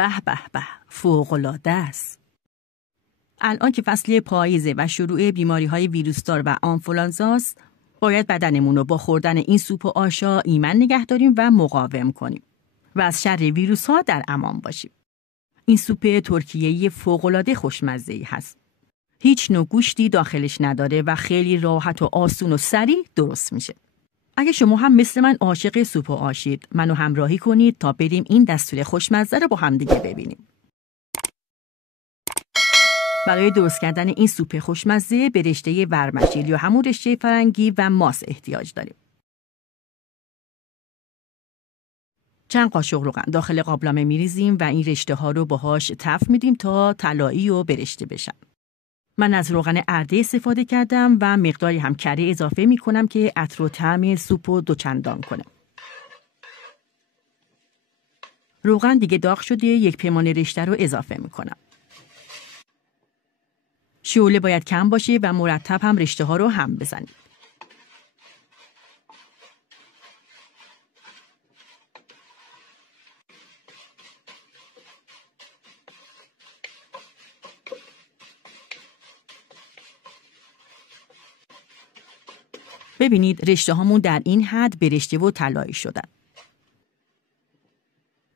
به به به، فوق‌العاده است. الان که فصل پاییزه و شروع بیماری‌های ویروسدار و آنفولانزاست، باید بدنمون رو با خوردن این سوپ و آشا ایمن نگه داریم و مقاوم کنیم و از شر ویروس‌ها در امان باشیم. این سوپ ترکیه‌ای فوق‌العاده خوشمزه‌ای هست. هیچ نوع گوشتی داخلش نداره و خیلی راحت و آسون و سریع درست میشه. اگه شما هم مثل من عاشق سوپ و آشید، منو همراهی کنید تا بریم این دستور خوشمزه رو با هم دیگه ببینیم. برای درست کردن این سوپ خوشمزه به رشته ورمشیل یا همون رشته فرنگی و ماست احتیاج داریم. چند قاشق روغن داخل قابلمه میریزیم و این رشته ها رو باهاش تفت میدیم تا طلایی و برشته بشن. من از روغن ارده استفاده کردم و مقداری هم کره اضافه میکنم که عطر و طعم سوپ رو دوچندان کنه. روغن دیگه داغ شده، یک پیمانه رشته رو اضافه میکنم. شعله باید کم باشه و مرتب هم رشته ها رو هم بزنید. ببینید رشته هامون در این حد برشته و طلایی شدن.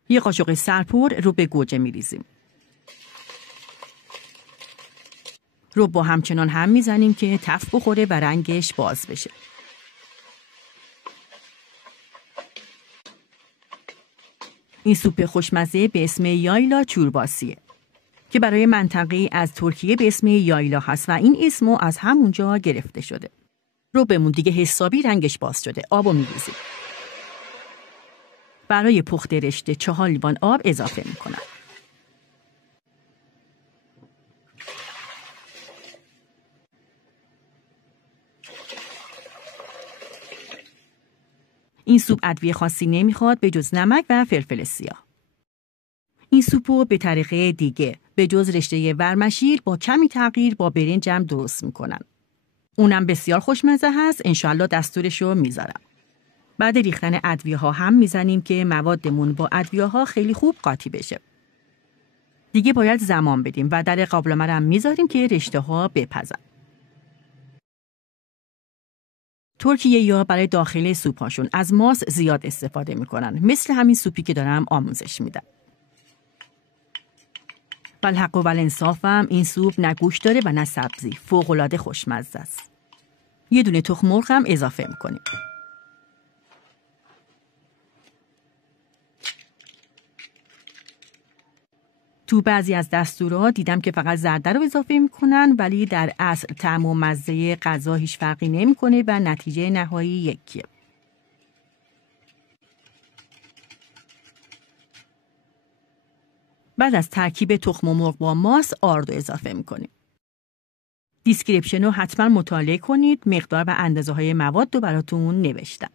یه قاشق سرپور رو به گوجه میریزیم. رو با همچنان هم میزنیم که تفت بخوره و رنگش باز بشه. این سوپ خوشمزه به اسم یایلا چورباسیه که برای منطقه‌ای از ترکیه به اسم یایلا هست و این اسمو از همونجا گرفته شده. رو بمون دیگه حسابی رنگش باز شده. آبو میریزیم. برای پخت رشته 4 لیوان آب اضافه میکنم. این سوپ ادویه خاصی نمیخواد به جز نمک و فلفل سیاه. این سوپو به طریقه دیگه به جز رشته ورمشیر با کمی تغییر با برنج هم درست میکنن. اونم بسیار خوشمزه هست. انشالله دستورشو میذارم. بعد ریختن ادویه ها هم میزنیم که موادمون با ادویه ها خیلی خوب قاطی بشه. دیگه باید زمان بدیم و در قابلمه هم میذاریم که رشته ها بپزن. ترکیه یا برای داخل سوپاشون از ماست زیاد استفاده میکنن، مثل همین سوپی که دارم آموزش میدم. والحق و والانصافم این سوپ نه گوشت داره و نه سبزی، فوق‌العاده خوشمزه است. یه دونه تخم مرغ هم اضافه میکنیم. تو بعضی از دستورها دیدم که فقط زرده رو اضافه میکنن، ولی در اصل طعم و مزه غذا هیچ فرقی نمیکنه و نتیجه نهایی یکیه. بعد از ترکیب تخم مرغ با ماست آرد رو اضافه میکنیم. دیسکریپشن رو حتما مطالعه کنید، مقدار و اندازه های مواد رو براتون نوشتم.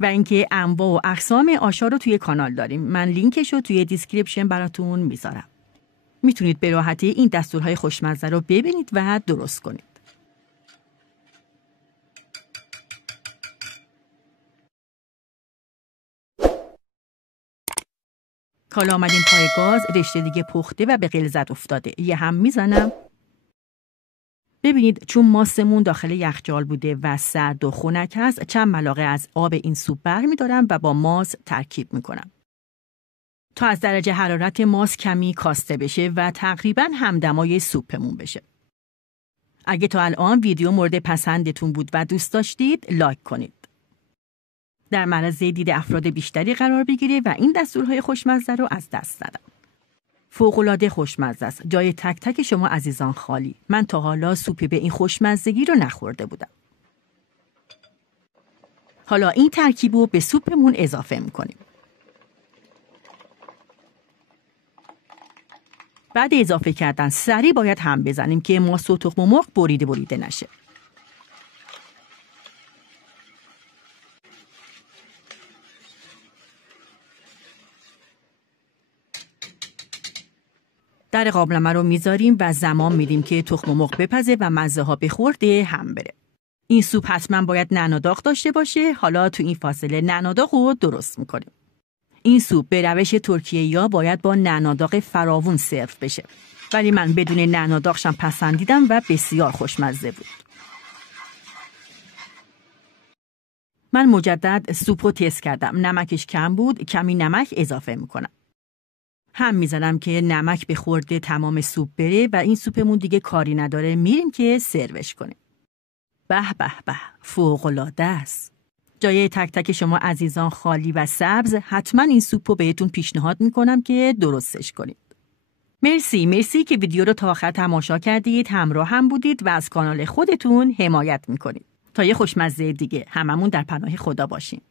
و اینکه انواع و اقسام آشا رو توی کانال داریم. من لینکش رو توی دیسکریپشن براتون میذارم. میتونید به راحتی این دستورهای خوشمزه رو ببینید و درست کنید. حالا آمدیم پای گاز، رشته دیگه پخته و به غلظت افتاده. یه هم میزنم. ببینید چون ماستمون داخل یخچال بوده و سرد و خنک هست، چند ملاقه از آب این سوپ برمی‌دارم و با ماست ترکیب میکنم تا از درجه حرارت ماست کمی کاسته بشه و تقریباً همدمای سوپمون بشه. اگه تا الان ویدیو مورد پسندتون بود و دوست داشتید لایک کنید. در معرض دید افراد بیشتری قرار بگیره و این دستورهای خوشمزه رو از دست ندم. فوق‌العاده خوشمزه است. جای تک تک شما عزیزان خالی. من تا حالا سوپی به این خوشمزگی رو نخورده بودم. حالا این ترکیب رو به سوپمون اضافه میکنیم. بعد اضافه کردن سریع باید هم بزنیم که ماست و تخم مرغ بریده نشه. در قابلمه رو میذاریم و زمان میدیم که تخم مرغ بپزه و مزه ها بخورده هم بره. این سوپ حتما باید نعنا داغ داشته باشه. حالا تو این فاصله نعنا داغ رو درست میکنیم. این سوپ به روش ترکیه‌ای‌ها باید با نعناداغ فراوون سرو بشه. ولی من بدون نعناداغشم پسندیدم و بسیار خوشمزه بود. من مجدد سوپ رو تست کردم. نمکش کم بود، کمی نمک اضافه میکنم. هم میزنم که نمک به خورده تمام سوپ بره و این سوپمون دیگه کاری نداره. میریم که سروش کنیم. به به به، فوق‌العاده است. جای تک تک شما عزیزان خالی و سبز، حتما این سوپ رو بهتون پیشنهاد میکنم که درستش کنید. مرسی که ویدیو رو تا آخر تماشا کردید، همراه هم بودید و از کانال خودتون حمایت میکنید. تا یه خوشمزه دیگه، هممون در پناه خدا باشیم.